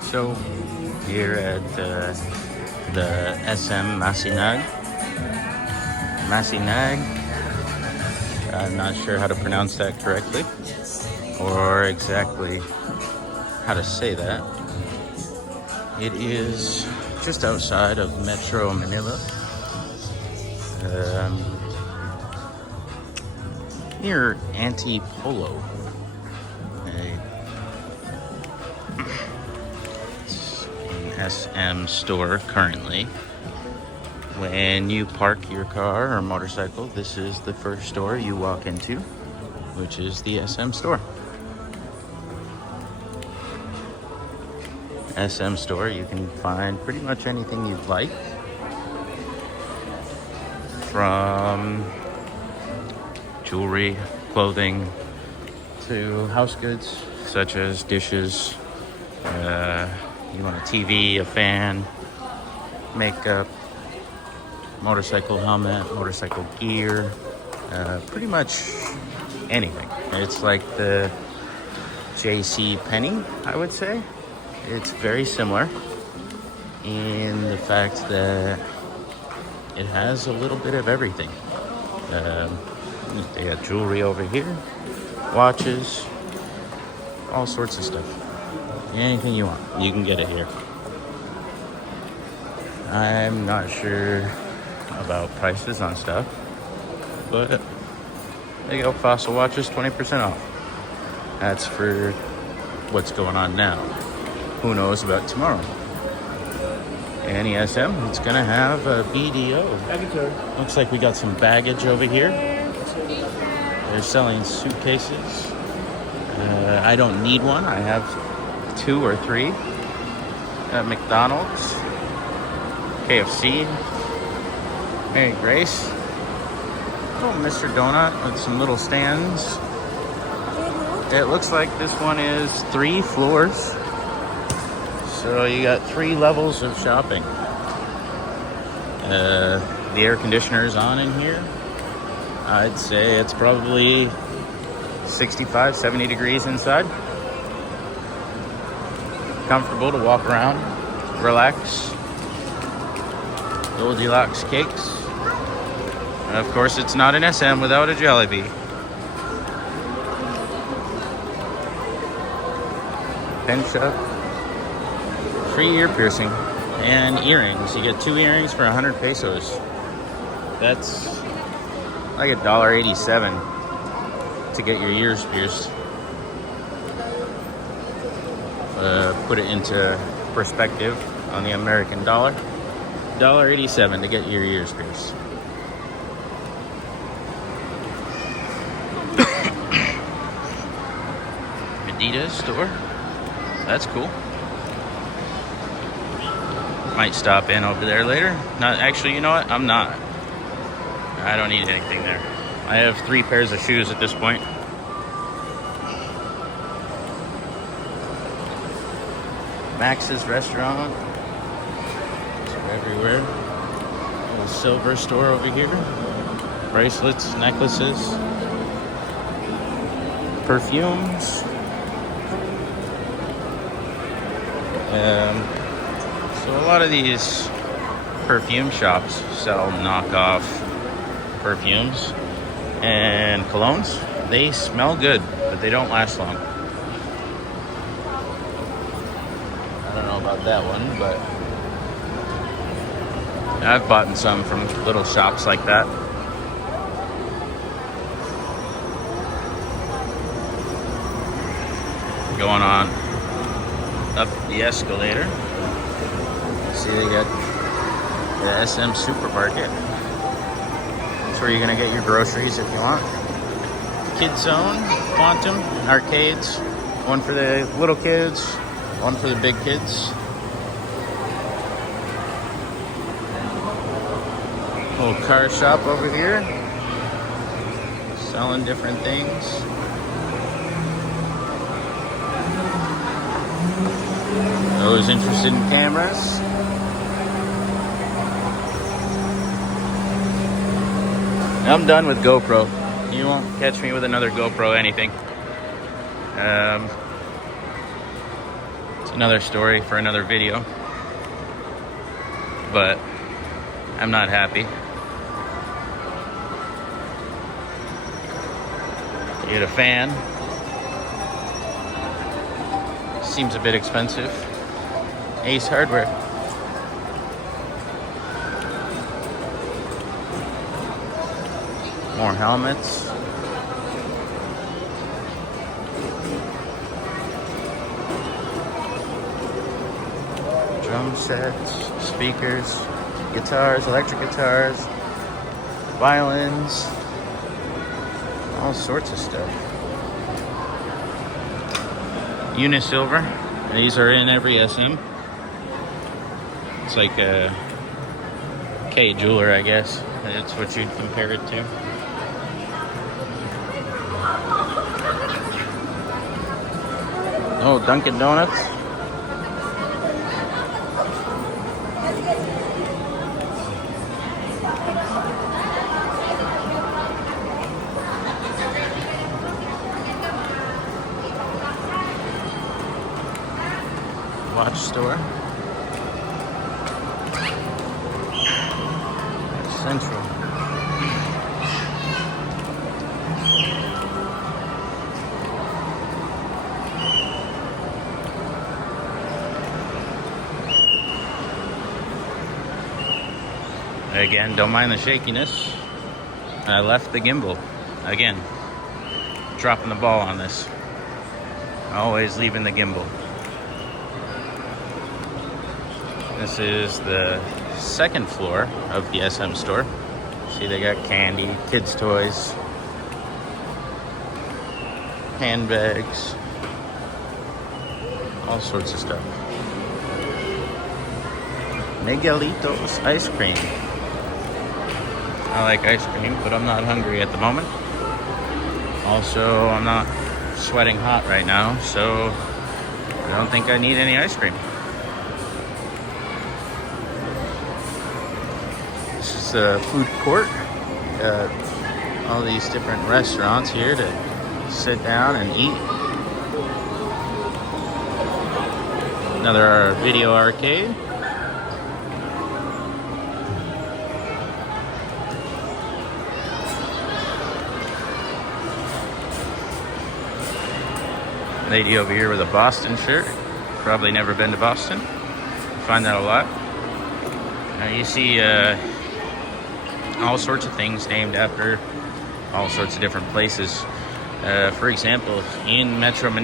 So here at the SM Masinag. I'm not sure how to pronounce that correctly or exactly how to say that. It is just outside of Metro Manila, near Antipolo. It's an SM store currently. When you park your car or motorcycle, this is the first store you walk into, which is the SM store. SM store, you can find pretty much anything you'd like, from jewelry, clothing, to house goods such as dishes. You want a TV, a fan, makeup, motorcycle helmet, motorcycle gear, pretty much anything. It's like the JC Penney, I would say. It's very similar in the fact that it has a little bit of everything. They got jewelry over here, watches, all sorts of stuff. Anything you want, you can get it here. I'm not sure about prices on stuff, but they got Fossil watches 20% off. That's for what's going on now. Who knows about tomorrow? Any SM, it's gonna have a BDO. Looks like we got some baggage over here. They're selling suitcases. I don't need one. I have 2 or 3 at McDonald's, KFC, Mary Grace. Oh, Mr. Donut with some little stands. It looks like this one is 3 floors. So you got 3 levels of shopping. The air conditioner is on in here. I'd say it's probably 65, 70 degrees inside. Comfortable to walk around, relax. Goldilocks cakes. And of course, it's not an SM without a Jollibee. Pen shop. Free ear piercing and earrings. You get 2 earrings for 100 pesos. That's like $1.87 to get your ears pierced. Put it into perspective on the American dollar. $1.87 to get your ears pierced. Adidas store. That's cool. Might stop in over there later. Not actually, you know what? I'm not. I don't need anything there. I have 3 pairs of shoes at this point. Max's restaurant. It's everywhere. A little silver store over here. Bracelets, necklaces, perfumes. So a lot of these perfume shops sell knockoff perfumes and colognes. They smell good, but they don't last long. I don't know about that one, but I've bought some from little shops like that. Going on up the escalator. See, they got the SM supermarket. That's where you're gonna get your groceries if you want. Kids zone, quantum, arcades. One for the little kids, one for the big kids. Little car shop over here. Selling different things. Those interested in cameras. I'm done with GoPro. You won't catch me with another GoPro anything. It's another story for another video, but I'm not happy. You get a fan. Seems a bit expensive. Ace Hardware. More helmets. Drum sets, speakers, guitars, electric guitars, violins, all sorts of stuff. Unisilver. These are in every SM. It's like a K jeweler, I guess. That's what you'd compare it to. Oh, Dunkin' Donuts. Watch store. Central. Again, don't mind the shakiness. I left the gimbal. Again, dropping the ball on this. Always leaving the gimbal. This is the second floor of the SM store. See, they got candy, kids' toys, handbags, all sorts of stuff. Miguelitos ice cream. I like ice cream, but I'm not hungry at the moment. Also, I'm not sweating hot right now, so I don't think I need any ice cream. This is a food court. Got all these different restaurants here to sit down and eat. Another video arcade. Lady over here with a Boston shirt. Probably never been to Boston. Find that a lot. Now you see all sorts of things named after all sorts of different places. For example, in Metro Manila,